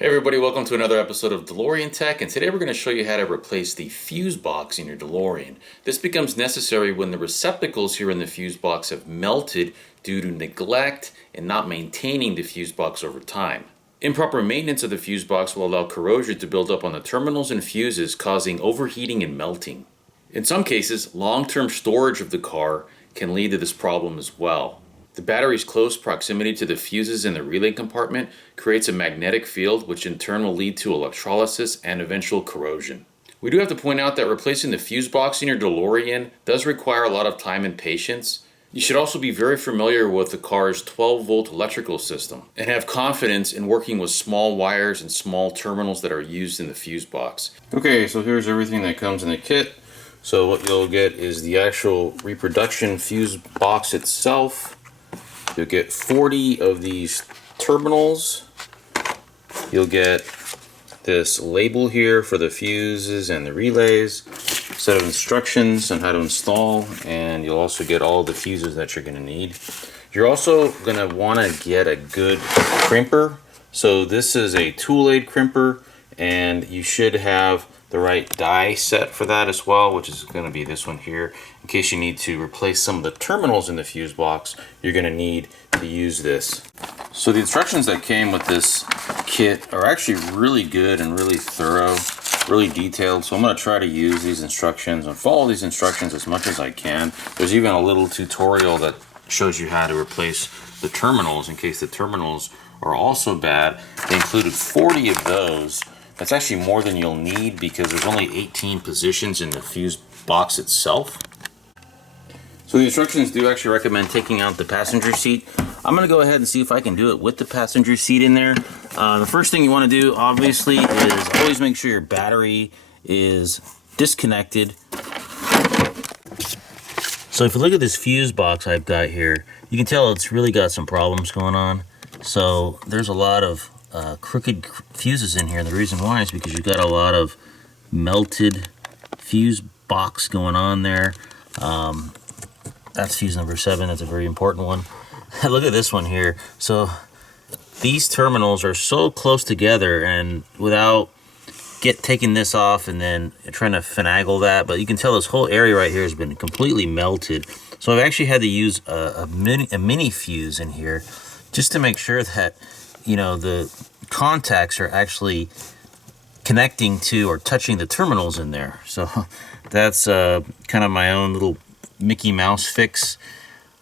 Hey everybody, welcome to another episode of DeLorean Tech, and today we're going to show you how to replace the fuse box in your DeLorean. This becomes necessary when the receptacles here in the fuse box have melted due to neglect and not maintaining the fuse box over time. Improper maintenance of the fuse box will allow corrosion to build up on the terminals and fuses, causing overheating and melting. In some cases, long-term storage of the car can lead to this problem as well. The battery's close proximity to the fuses in the relay compartment creates a magnetic field, which in turn will lead to electrolysis and eventual corrosion. We do have to point out that replacing the fuse box in your DeLorean does require a lot of time and patience. You should also be very familiar with the car's 12-volt electrical system and have confidence in working with small wires and small terminals that are used in the fuse box. Okay, so here's everything that comes in the kit. So what you'll get is the actual reproduction fuse box itself. You'll get 40 of these terminals. You'll get this label here for the fuses and the relays, set of instructions on how to install, and you'll also get all the fuses that you're going to need. You're also going to want to get a good crimper. So this is a tool aid crimper, and you should have the right die set for that as well, which is going to be this one here. In case you need to replace some of the terminals in the fuse box, you're going to need to use this. So the instructions that came with this kit are actually really good and really thorough, really detailed. So I'm going to try to use these instructions and follow these instructions as much as I can. There's even a little tutorial that shows you how to replace the terminals in case the terminals are also bad. They included 40 of those. That's actually more than you'll need because there's only 18 positions in the fuse box itself. So the instructions do actually recommend taking out the passenger seat. I'm going to go ahead and see if I can do it with the passenger seat in there. The first thing you want to do, obviously, is always make sure your battery is disconnected. So if you look at this fuse box I've got here, you can tell it's really got some problems going on. So there's a lot of crooked fuses in here, and the reason why is because you've got a lot of melted fuse box going on there. That's fuse number 7. That's a very important one. Look at this one here. So these terminals are so close together, and without taking this off and then trying to finagle that, but you can tell this whole area right here has been completely melted. So I've actually had to use a mini fuse in here just to make sure that, you know, the contacts are actually connecting to or touching the terminals in there. So that's kind of my own little Mickey Mouse fix.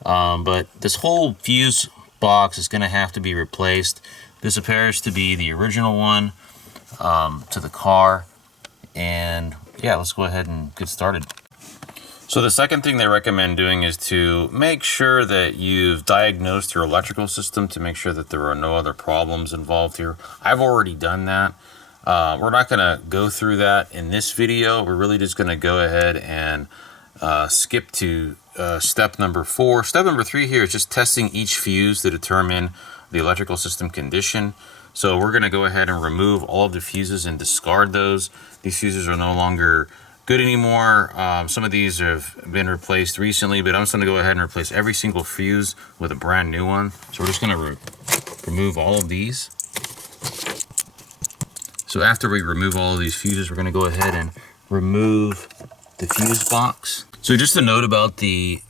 But this whole fuse box is going to have to be replaced. This appears to be the original one to the car. And yeah, let's go ahead and get started. So the second thing they recommend doing is to make sure that you've diagnosed your electrical system to make sure that there are no other problems involved here. I've already done that. We're not going to go through that in this video. We're really just going to go ahead and skip to step number 4. Step number 3 here is just testing each fuse to determine the electrical system condition. So we're going to go ahead and remove all of the fuses and discard those. These fuses are no longer good anymore. Some of these have been replaced recently, but I'm just going to go ahead and replace every single fuse with a brand new one. So we're just going to remove all of these. So after we remove all of these fuses, we're going to go ahead and remove the fuse box. So just a note about the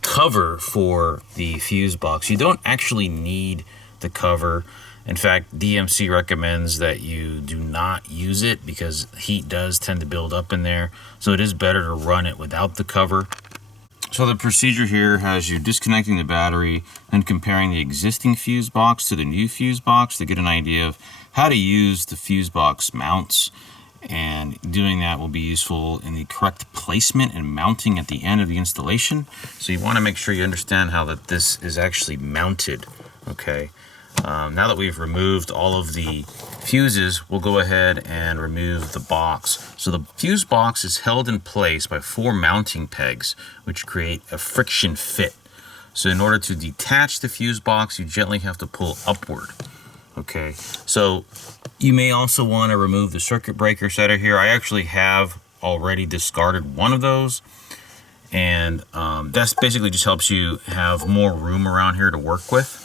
cover for the fuse box. You don't actually need the cover. In fact, DMC recommends that you do not use it because heat does tend to build up in there. So it is better to run it without the cover. So the procedure here has you disconnecting the battery and comparing the existing fuse box to the new fuse box to get an idea of how to use the fuse box mounts. And doing that will be useful in the correct placement and mounting at the end of the installation. So you want to make sure you understand how that this is actually mounted. Okay. Now that we've removed all of the fuses, we'll go ahead and remove the box. So the fuse box is held in place by 4 mounting pegs, which create a friction fit. So in order to detach the fuse box, you gently have to pull upward. Okay, so you may also want to remove the circuit breaker setter here. I actually have already discarded one of those, and that's basically just helps you have more room around here to work with.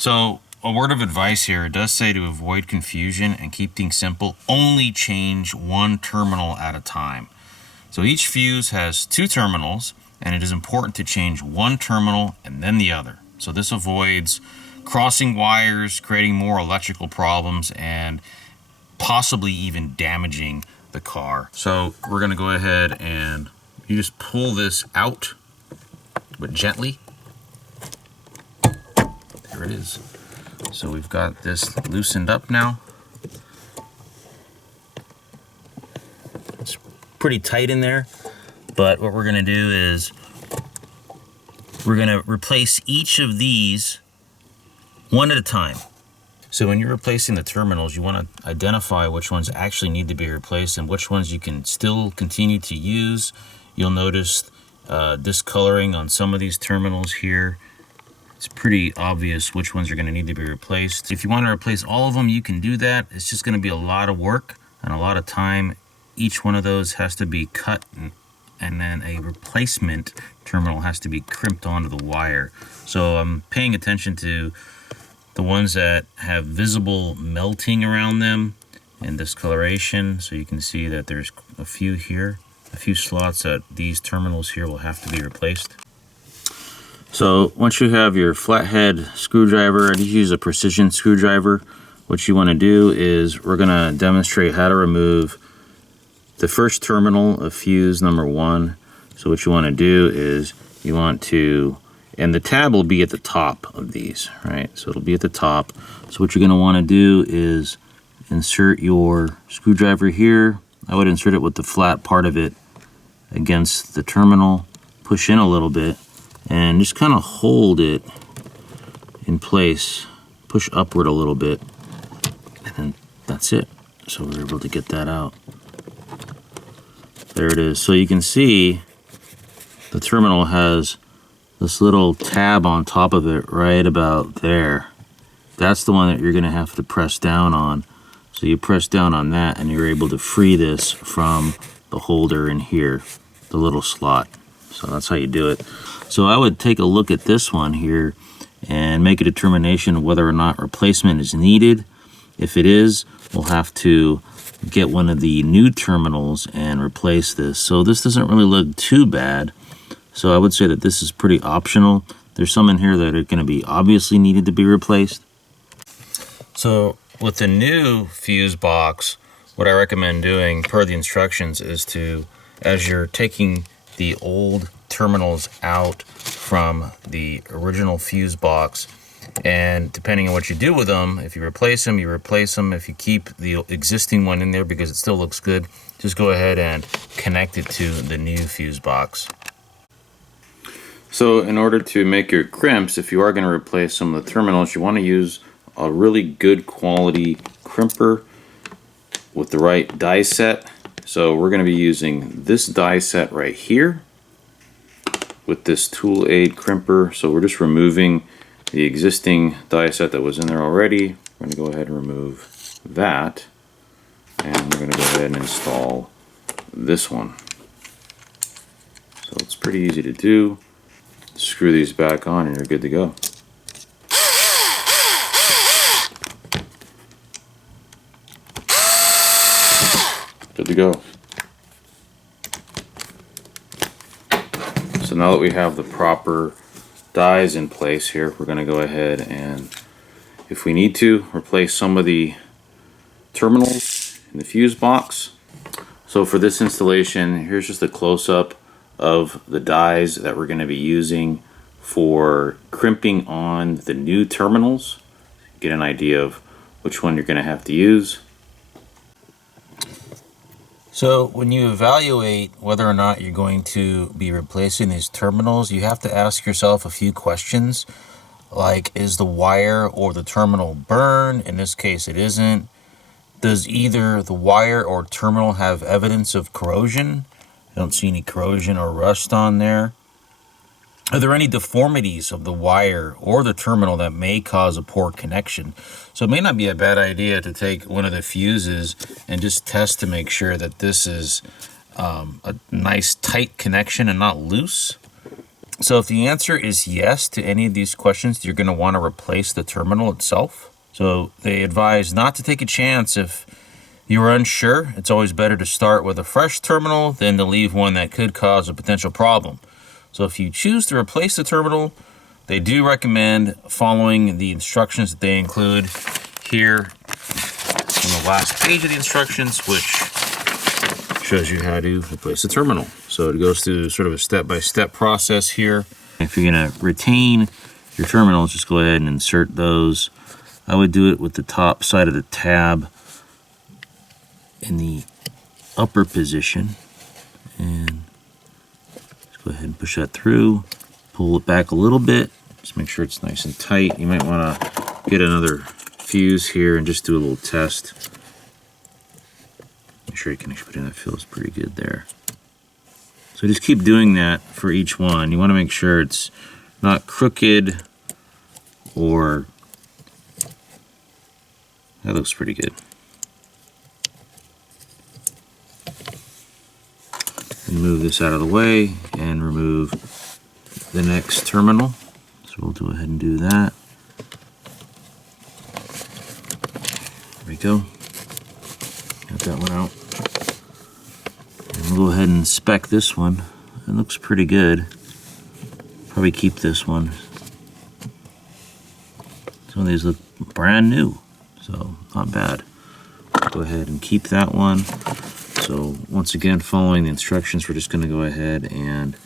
So a word of advice here. It does say to avoid confusion and keep things simple, only change one terminal at a time. So each fuse has 2 terminals, and it is important to change one terminal and then the other. So this avoids crossing wires, creating more electrical problems, and possibly even damaging the car. So we're gonna go ahead and you just pull this out, but gently. There it is. So we've got this loosened up now. It's pretty tight in there, but what we're gonna do is we're gonna replace each of these one at a time. So when you're replacing the terminals, you want to identify which ones actually need to be replaced and which ones you can still continue to use. You'll notice discoloring on some of these terminals here. It's pretty obvious which ones are going to need to be replaced. If you want to replace all of them, you can do that. It's just going to be a lot of work and a lot of time. Each one of those has to be cut, and then a replacement terminal has to be crimped onto the wire. So I'm paying attention to the ones that have visible melting around them and discoloration. So you can see that there's a few here, a few slots that these terminals here will have to be replaced. So once you have your flathead screwdriver, I just use a precision screwdriver. What you want to do is we're going to demonstrate how to remove the first terminal of fuse number 1. So what you want to do is you want to, and the tab will be at the top of these, right? So it'll be at the top. So what you're going to want to do is insert your screwdriver here. I would insert it with the flat part of it against the terminal, push in a little bit, and just kind of hold it in place, push upward a little bit, and then that's it. So we're able to get that out. There it is. So you can see the terminal has this little tab on top of it right about there. That's the one that you're going to have to press down on. So you press down on that and you're able to free this from the holder in here, the little slot. So that's how you do it. So I would take a look at this one here and make a determination of whether or not replacement is needed. If it is, we'll have to get one of the new terminals and replace this. So this doesn't really look too bad. So I would say that this is pretty optional. There's some in here that are going to be obviously needed to be replaced. So with the new fuse box, what I recommend doing per the instructions is to, as you're taking the old terminals out from the original fuse box, and depending on what you do with them, if you replace them, you replace them. If you keep the existing one in there because it still looks good, just go ahead and connect it to the new fuse box. So in order to make your crimps, if you are going to replace some of the terminals, you want to use a really good quality crimper with the right die set. So we're going to be using this die set right here with this tool aid crimper. So we're just removing the existing die set that was in there already. We're going to go ahead and remove that, and we're going to go ahead and install this one. So it's pretty easy to do. Screw these back on and you're good to go. Good to go. So now that we have the proper dies in place here, we're going to go ahead and, if we need to, replace some of the terminals in the fuse box. So for this installation, here's just a close-up of the dies that we're going to be using for crimping on the new terminals. Get an idea of which one you're going to have to use. So when you evaluate whether or not you're going to be replacing these terminals, you have to ask yourself a few questions, like, is the wire or the terminal burned? In this case it isn't. Does either the wire or terminal have evidence of corrosion? I don't see any corrosion or rust on there. Are there any deformities of the wire or the terminal that may cause a poor connection? So it may not be a bad idea to take one of the fuses and just test to make sure that this is a nice tight connection and not loose. So if the answer is yes to any of these questions, you're going to want to replace the terminal itself. So they advise not to take a chance if you're unsure. It's always better to start with a fresh terminal than to leave one that could cause a potential problem. So if you choose to replace the terminal, they do recommend following the instructions that they include here on the last page of the instructions, which shows you how to replace the terminal. So it goes through sort of a step-by-step process here. If you're going to retain your terminals, just go ahead and insert those. I would do it with the top side of the tab in the upper position, and just go ahead and push that through, pull it back a little bit, just make sure it's nice and tight. You might want to get another fuse here and just do a little test. Make sure you can actually put in that feels pretty good there. So just keep doing that for each one. You want to make sure it's not crooked, or that looks pretty good. And move this out of the way and remove the next terminal. So we'll go ahead and do that. There we go. Got that one out. And we'll go ahead and inspect this one. It looks pretty good. Probably keep this one. Some of these look brand new, so not bad. Go ahead and keep that one. So once again, following the instructions, we're just going to go ahead and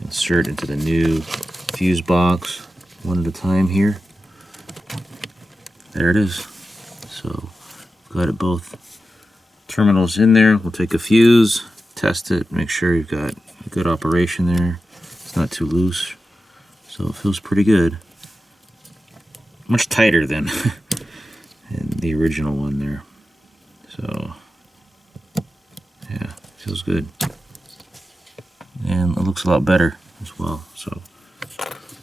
insert into the new fuse box one at a time here. There it is. So got it both terminals in there. We'll take a fuse, test it, make sure you've got a good operation there. It's not too loose, so it feels pretty good. Much tighter than in the original one there. So yeah, feels good. And it looks a lot better as well. So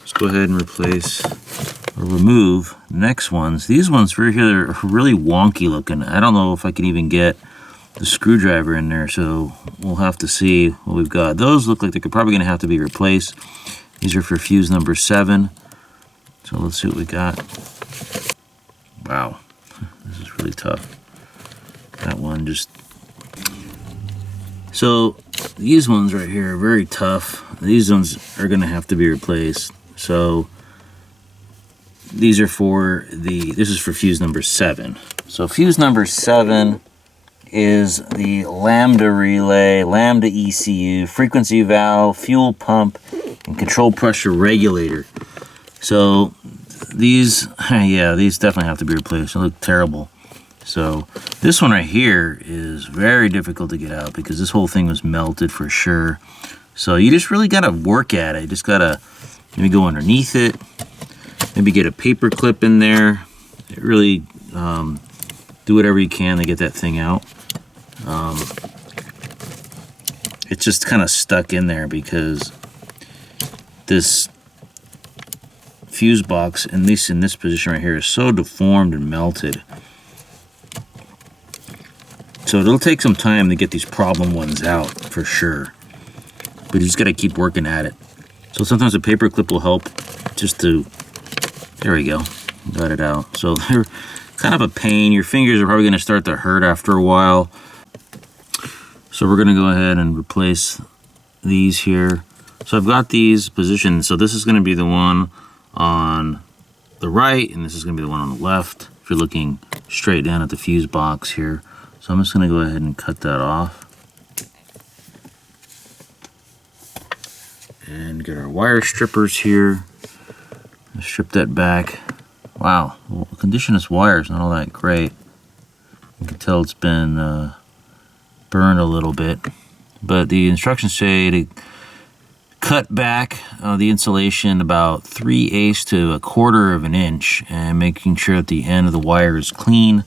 let's go ahead and replace or remove the next ones. These ones right here are really wonky looking. I don't know if I can even get the screwdriver in there, so we'll have to see what we've got. Those look like they're probably going to have to be replaced. These are for fuse number 7. So let's see what we got. Wow, this is really tough. That one just... So these ones right here are very tough. These ones are going to have to be replaced. So these are for the... This is for fuse number 7. So fuse number 7 is the lambda relay, lambda ECU, frequency valve, fuel pump, and control pressure regulator. So these, yeah, these definitely have to be replaced. They look terrible. So this one right here is very difficult to get out because this whole thing was melted for sure. So you just really got to work at it. You just got to maybe go underneath it, maybe get a paper clip in there. Really do whatever you can to get that thing out. It's just kind of stuck in there because this fuse box, at least in this position right here, is so deformed and melted. So it'll take some time to get these problem ones out for sure. But you just got to keep working at it. So sometimes a paper clip will help just to, there we go, got it out. So they're kind of a pain. Your fingers are probably going to start to hurt after a while. So we're going to go ahead and replace these here. So I've got these positioned. So this is going to be the one on the right, and this is going to be the one on the left. If you're looking straight down at the fuse box here. So I'm just going to go ahead and cut that off. And get our wire strippers here. Strip that back. Wow, well, the condition of this wire is not all that great. You can tell it's been burned a little bit. But the instructions say to cut back the insulation about 3/8 to 1/4 of an inch, and making sure that the end of the wire is clean.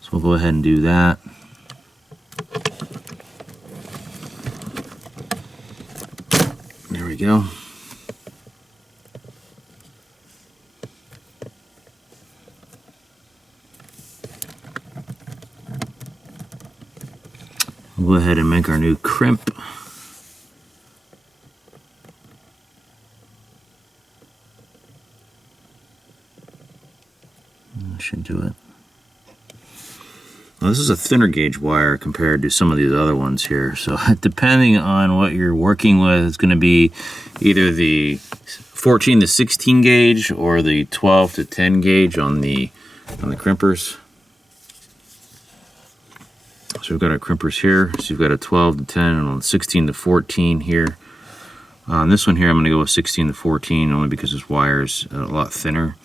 So we'll go ahead and do that. There we go. We'll go ahead and make our new crimp. That should do it. Well, this is a thinner gauge wire compared to some of these other ones here. So depending on what you're working with, it's going to be either the 14 to 16 gauge or the 12 to 10 gauge on the crimpers. So we've got our crimpers here. So you've got a 12 to 10 and on 16 to 14 here. On this one here, I'm going to go with 16 to 14 only because this wire is a lot thinner.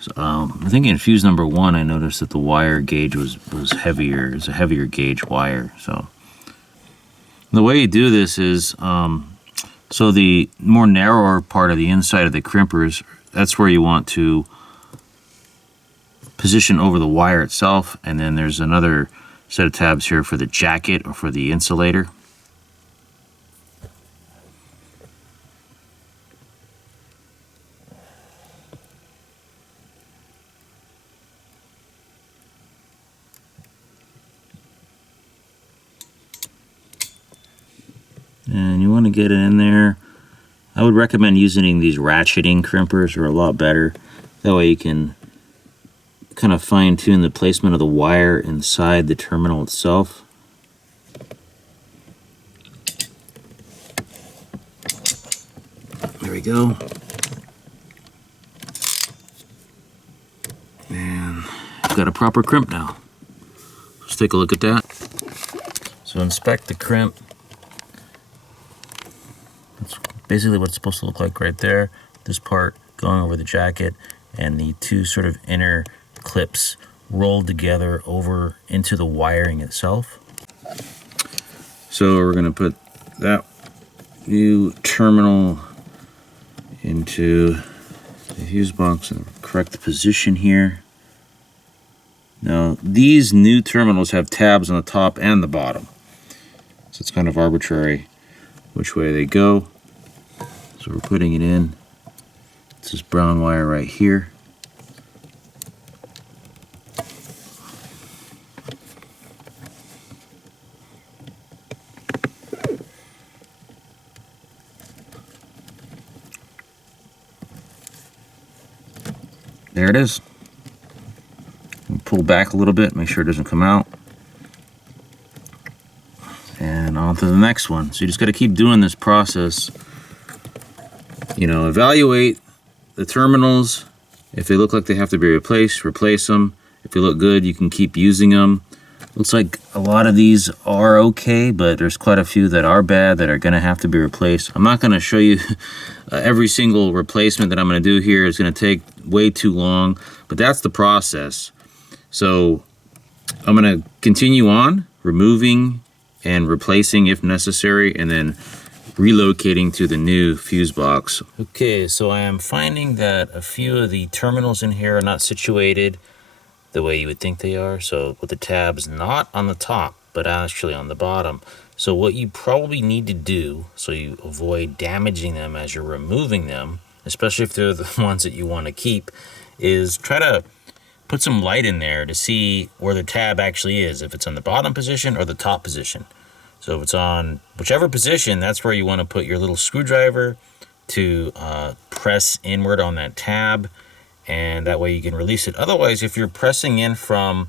So, I think in fuse number 1, I noticed that the wire gauge was heavier. It's a heavier gauge wire. So the way you do this is, so the more narrower part of the inside of the crimpers, that's where you want to position over the wire itself. And then there's another set of tabs here for the jacket or for the insulator. And you want to get it in there. I would recommend using these ratcheting crimpers. Are a lot better. That way you can kind of fine tune the placement of the wire inside the terminal itself. There we go. And I've got a proper crimp now. Let's take a look at that. So inspect the crimp. That's basically what it's supposed to look like right there. This part going over the jacket and the two sort of inner clips rolled together over into the wiring itself. So we're going to put that new terminal into the fuse box and correct the position here. Now these new terminals have tabs on the top and the bottom, so it's kind of arbitrary which way they go. So we're putting it in. It's this brown wire right here. There it is. Pull back a little bit, make sure it doesn't come out. And on to the next one. So you just got to keep doing this process. You know, evaluate the terminals. If they look like they have to be replaced, replace them. If they look good, you can keep using them. Looks like a lot of these are okay, but there's quite a few that are bad that are going to have to be replaced. I'm not going to show you every single replacement that I'm going to do here. It's going to take way too long, but that's the process. So I'm going to continue on removing and replacing if necessary, and then relocating to the new fuse box. Okay, so I am finding that a few of the terminals in here are not situated the way you would think they are. So with the tabs not on the top, but actually on the bottom. So what you probably need to do, so you avoid damaging them as you're removing them, especially if they're the ones that you want to keep, is try to put some light in there to see where the tab actually is, if it's on the bottom position or the top position. So if it's on whichever position, that's where you want to put your little screwdriver to press inward on that tab, and that way you can release it. Otherwise, if you're pressing in from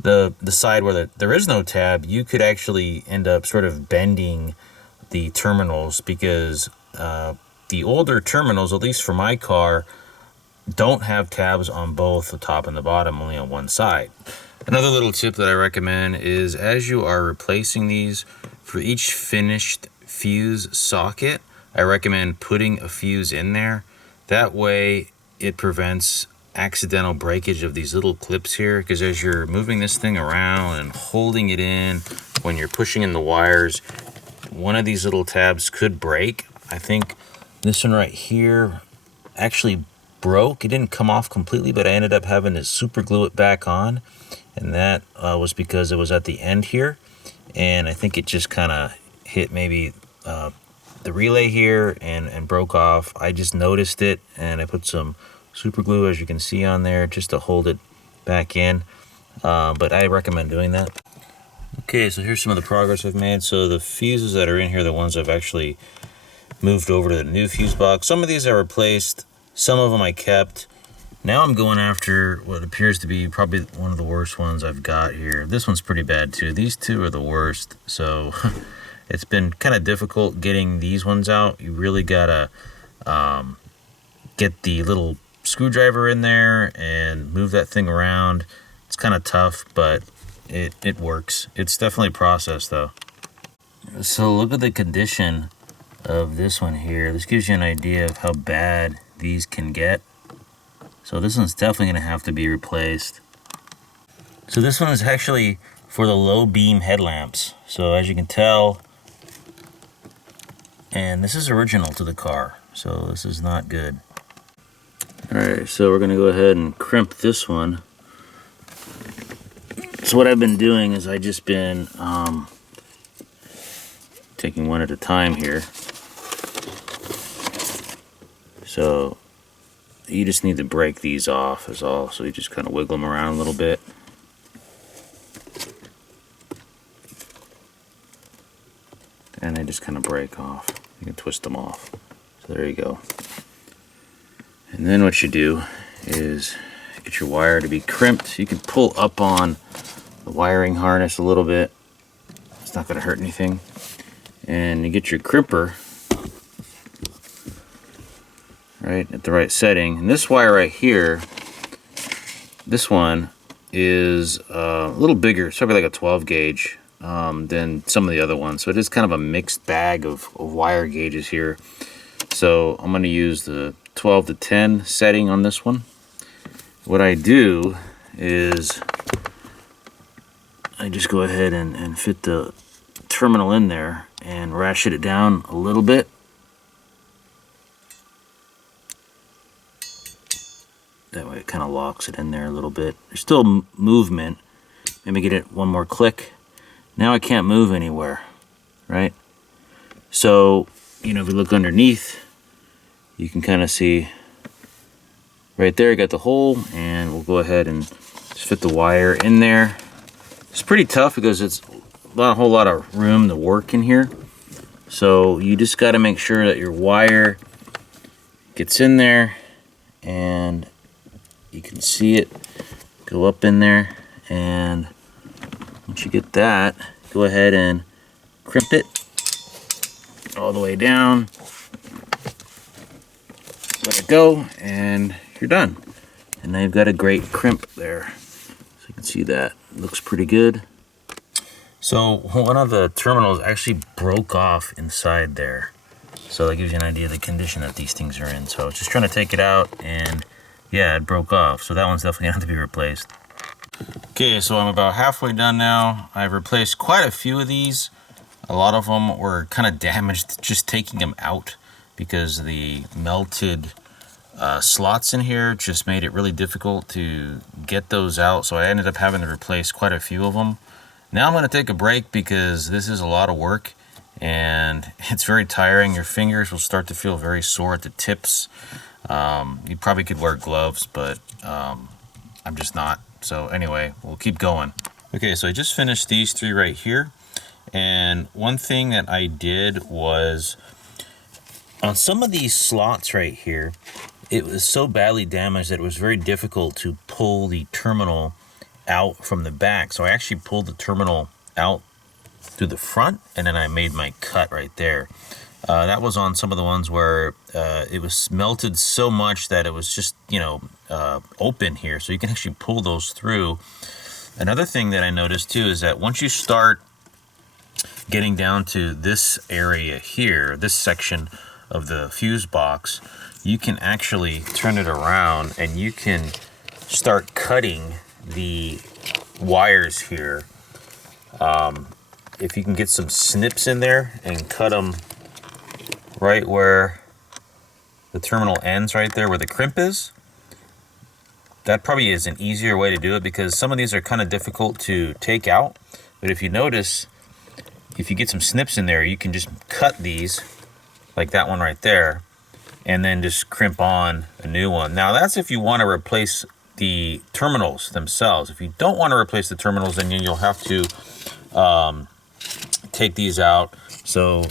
the side where there is no tab, you could actually end up sort of bending the terminals, because the older terminals, at least for my car, don't have tabs on both the top and the bottom, only on one side. Another little tip that I recommend is, as you are replacing these, for each finished fuse socket, I recommend putting a fuse in there. That way it prevents accidental breakage of these little clips here, because as you're moving this thing around and holding it in, when you're pushing in the wires, one of these little tabs could break. I think this one right here actually broke. It didn't come off completely, but I ended up having to super glue it back on, and that was because it was at the end here, and I think it just kind of hit maybe the relay here and broke off. I just noticed it, and I put some super glue, as you can see on there, just to hold it back in, but I recommend doing that. Okay, so here's some of the progress I've made. So the fuses that are in here are the ones I've actually moved over to the new fuse box. Some of these I replaced, some of them I kept, Now I'm going after what appears to be probably one of the worst ones I've got here. This one's pretty bad too. These two are the worst. So it's been kind of difficult getting these ones out. You really gotta get the little screwdriver in there and move that thing around. It's kind of tough, but it works. It's definitely processed though. So look at the condition of this one here. This gives you an idea of how bad these can get. So this one's definitely going to have to be replaced. So this one is actually for the low beam headlamps. So as you can tell, and this is original to the car, so this is not good. Alright, so we're going to go ahead and crimp this one. So what I've been doing is I've just been taking one at a time here. So you just need to break these off is all. So you just kind of wiggle them around a little bit. And they just kind of break off. You can twist them off. So there you go. And then what you do is get your wire to be crimped. You can pull up on the wiring harness a little bit. It's not going to hurt anything. And you get your crimper right at the right setting. And this wire right here, this one is a little bigger. It's probably like a 12 gauge than some of the other ones. So it is kind of a mixed bag of wire gauges here. So I'm going to use the 12 to 10 setting on this one. What I do is I just go ahead and fit the terminal in there and ratchet it down a little bit. That way it kind of locks it in there a little bit. There's still movement. Maybe get it one more click. Now I can't move anywhere, right? So, you know, if you look underneath, you can kind of see right there, you got the hole, and we'll go ahead and just fit the wire in there. It's pretty tough because it's a whole lot of room to work in here. So you just got to make sure that your wire gets in there and you can see it go up in there. And once you get that, go ahead and crimp it all the way down. Let it go, and you're done. And now you've got a great crimp there. So you can see that it looks pretty good. So one of the terminals actually broke off inside there. So that gives you an idea of the condition that these things are in. So I was just trying to take it out, and yeah, it broke off. So that one's definitely going to have to be replaced. Okay, so I'm about halfway done now. I've replaced quite a few of these. A lot of them were kind of damaged just taking them out, because the melted slots in here just made it really difficult to get those out. So I ended up having to replace quite a few of them. Now I'm going to take a break because this is a lot of work and it's very tiring. Your fingers will start to feel very sore at the tips. You probably could wear gloves, but I'm just not. So anyway, we'll keep going. Okay, so I just finished these three right here. And one thing that I did was on some of these slots right here, it was so badly damaged that it was very difficult to pull the terminal out from the back. So I actually pulled the terminal out through the front, and then I made my cut right there. That was on some of the ones where it was melted so much that it was just, you know, open here. So you can actually pull those through. Another thing that I noticed too is that once you start getting down to this area here, this section of the fuse box, you can actually turn it around and you can start cutting the wires here. If you can get some snips in there and cut them right where the terminal ends, right there where the crimp is, that probably is an easier way to do it, because some of these are kind of difficult to take out. But if you notice, if you get some snips in there, you can just cut these like that one right there, and then just crimp on a new one. Now that's if you want to replace the terminals themselves. If you don't want to replace the terminals, then you'll have to take these out. So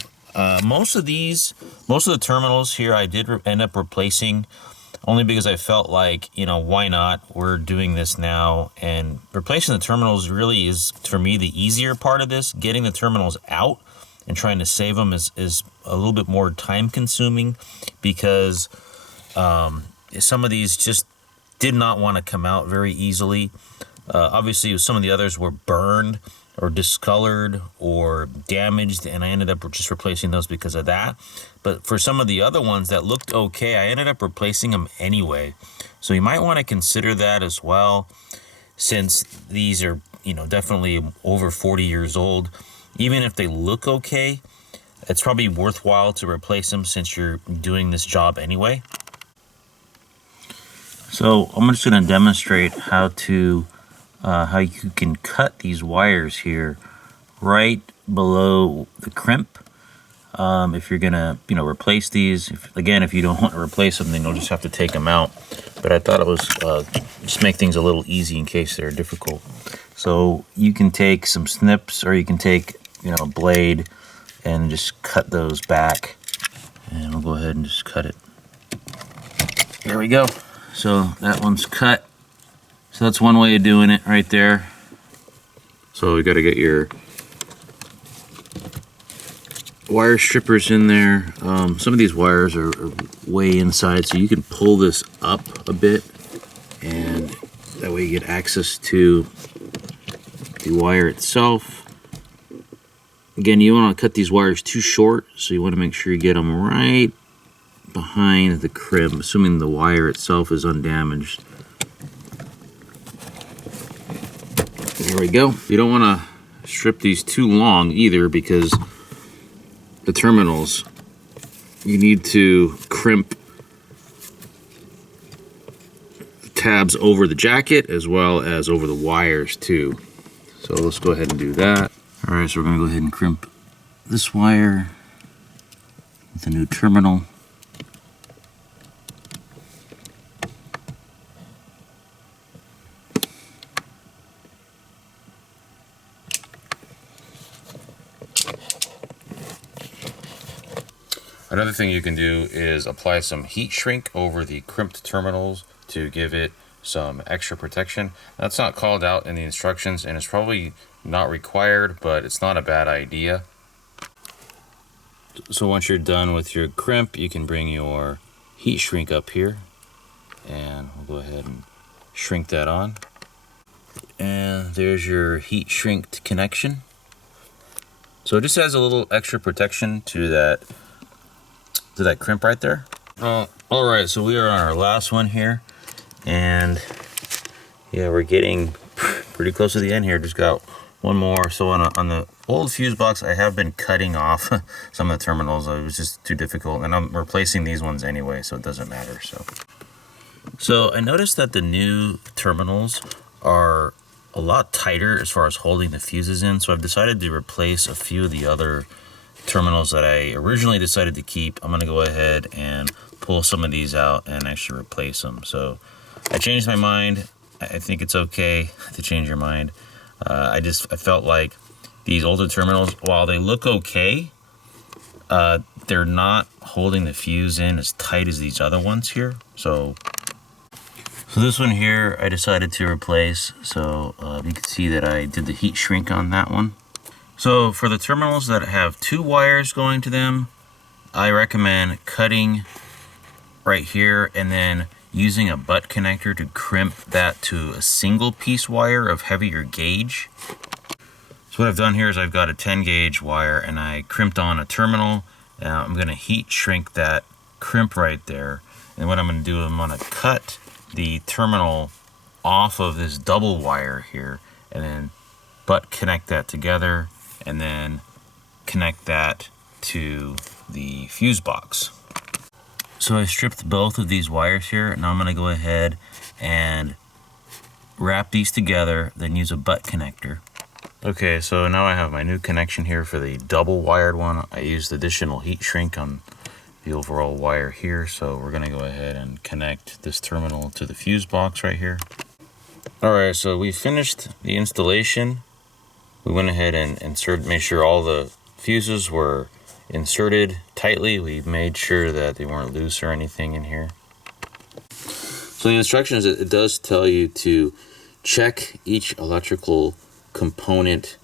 most of the terminals here I did end up replacing only because I felt like, you know, why not? We're doing this now, and replacing the terminals really is, for me, the easier part of this. Getting the terminals out and trying to save them is a little bit more time consuming, because some of these just did not want to come out very easily. Obviously, some of the others were burned or discolored or damaged, and I ended up just replacing those because of that. But for some of the other ones that looked okay, I ended up replacing them anyway. So you might want to consider that as well, since these are, you know, definitely over 40 years old. Even if they look okay, it's probably worthwhile to replace them since you're doing this job anyway. So I'm just going to demonstrate how you can cut these wires here right below the crimp. If you're gonna, you know, replace these, if you don't want to replace them, then you'll just have to take them out. But I thought it was just make things a little easy in case they're difficult. So you can take some snips, or you can take, you know, a blade and just cut those back. And we'll go ahead and just cut it. There we go. So that one's cut. So that's one way of doing it right there. So you got to get your wire strippers in there. Some of these wires are way inside, so you can pull this up a bit, and that way you get access to the wire itself. Again, you want to cut these wires too short, so you want to make sure you get them right behind the crimp, assuming the wire itself is undamaged. There we go. You don't want to strip these too long either, because the terminals, you need to crimp tabs over the jacket as well as over the wires too. So let's go ahead and do that. All right, so we're going to go ahead and crimp this wire with a new terminal. Another thing you can do is apply some heat shrink over the crimped terminals to give it some extra protection. That's not called out in the instructions, and it's probably not required, but it's not a bad idea. So once you're done with your crimp, you can bring your heat shrink up here, and we'll go ahead and shrink that on. And there's your heat shrinked connection. So it just adds a little extra protection to that crimp right there. All right, so we are on our last one here, and yeah, we're getting pretty close to the end here. Just got one more. So on the old fuse box, I have been cutting off some of the terminals. It was just too difficult, and I'm replacing these ones anyway, so it doesn't matter. So I noticed that the new terminals are a lot tighter as far as holding the fuses in, so I've decided to replace a few of the other terminals that I originally decided to keep. I'm gonna go ahead and pull some of these out and actually replace them. So I changed my mind. I think it's okay to change your mind. I felt like these older terminals, while they look okay, they're not holding the fuse in as tight as these other ones here. So this one here I decided to replace. So you can see that I did the heat shrink on that one. So for the terminals that have two wires going to them, I recommend cutting right here and then using a butt connector to crimp that to a single piece wire of heavier gauge. So what I've done here is I've got a 10 gauge wire and I crimped on a terminal. I'm going to heat shrink that crimp right there. And what I'm going to do is I'm going to cut the terminal off of this double wire here and then butt connect that together, and then connect that to the fuse box. So I stripped both of these wires here, and now I'm going to go ahead and wrap these together, then use a butt connector. Okay, so now I have my new connection here for the double wired one. I used additional heat shrink on the overall wire here, so we're going to go ahead and connect this terminal to the fuse box right here. Alright, so we finished the installation. We went ahead and made sure all the fuses were inserted tightly. We made sure that they weren't loose or anything in here. So the instructions, it does tell you to check each electrical component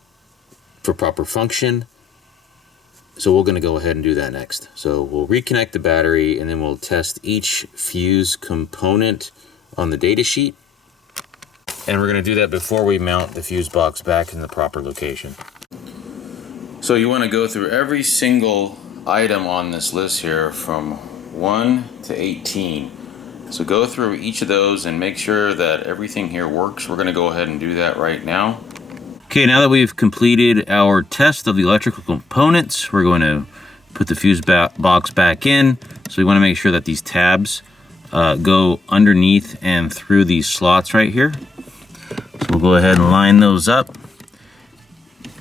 for proper function. So we're going to go ahead and do that next. So we'll reconnect the battery and then we'll test each fuse component on the data sheet. And we're going to do that before we mount the fuse box back in the proper location. So you want to go through every single item on this list here from 1 to 18. So go through each of those and make sure that everything here works. We're going to go ahead and do that right now. Okay, now that we've completed our test of the electrical components, we're going to put the fuse box back in. So we want to make sure that these tabs go underneath and through these slots right here. So we'll go ahead and line those up.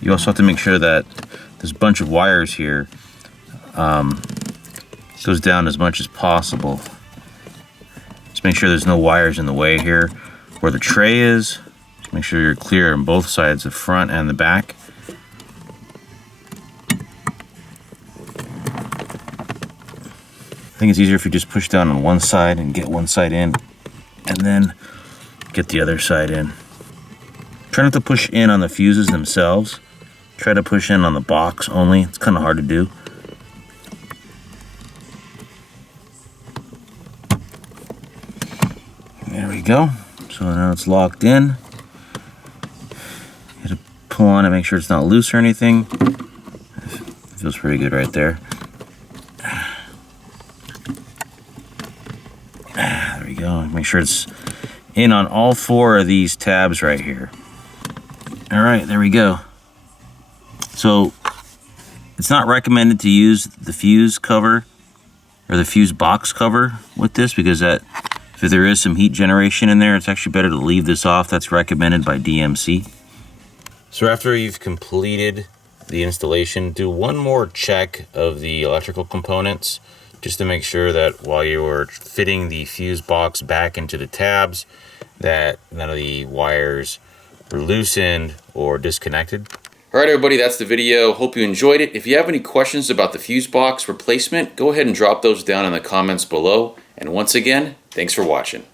You also have to make sure that this bunch of wires here goes down as much as possible. Just make sure there's no wires in the way here where the tray is. Just make sure you're clear on both sides, the front and the back. I think it's easier if you just push down on one side and get one side in, and then get the other side in. Try not to push in on the fuses themselves. Try to push in on the box only. It's kind of hard to do. There we go. So now it's locked in. You have to pull on it, make sure it's not loose or anything. It feels pretty good right there. There we go. Make sure it's in on all 4 of these tabs right here. All right, there we go. So it's not recommended to use the fuse cover or the fuse box cover with this, because that, if there is some heat generation in there, it's actually better to leave this off. That's recommended by DMC. So after you've completed the installation, do one more check of the electrical components, just to make sure that while you are fitting the fuse box back into the tabs, that none of the wires were loosened or disconnected. All right, everybody, that's the video. Hope you enjoyed it. If you have any questions about the fuse box replacement, go ahead and drop those down in the comments below. And once again, thanks for watching.